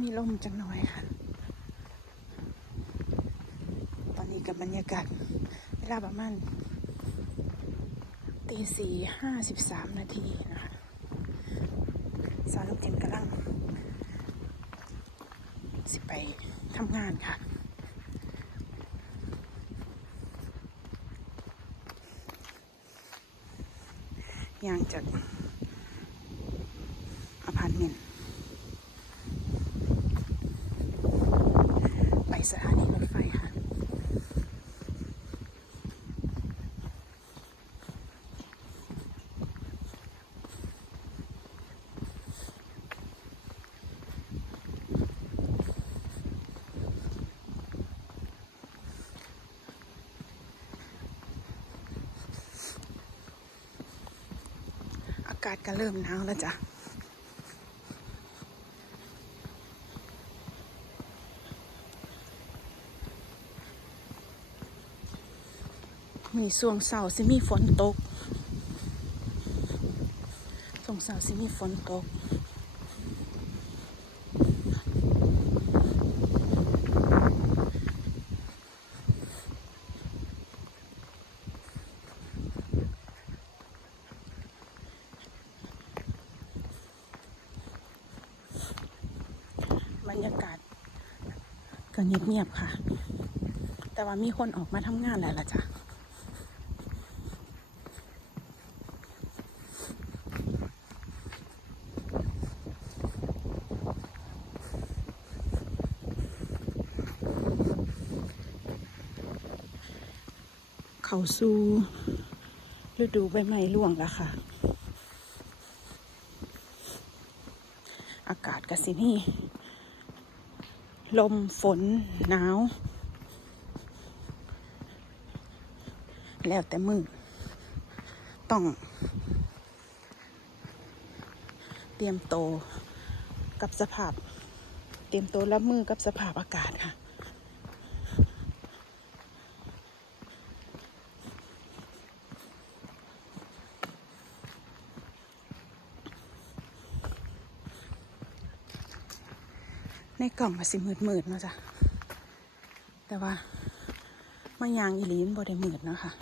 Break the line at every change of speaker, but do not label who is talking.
มีลมจังหน่อยค่ะ ตอนนี้กับบรรยากาศเวลาประมาณตีสี่ห้าสิบสามนาทีนะคะสาวลูกจินกำลัง สิไปทำงานค่ะ ย่างจากอพาร์ตเมนต์ไป สถานีรถไฟค่ะอากาศก็เริ่มหนาวแล้วจ้ะ มีส่วงเสาสิมีฝนตกส่วงเสาสิมีฝนตกบรรยากาศก็เงียบๆค่ะ แต่ว่ามีคนออกมาทำงานแล้วล่ะจ้ะ เข้าสู่ฤดูใบไม้ร่วงแล้วค่ะ อากาศกสินี่ ลมฝนหนาว แล้วแต่มือต้อง เตรียมโตกับสภาพ เตรียมโตรับมือกับสภาพอากาศค่ะ ในกล่องมาสิมืดมืดๆเนาะจ้ะแต่ว่า มายางอีลีนบ่ได้มืดเนาะค่ะ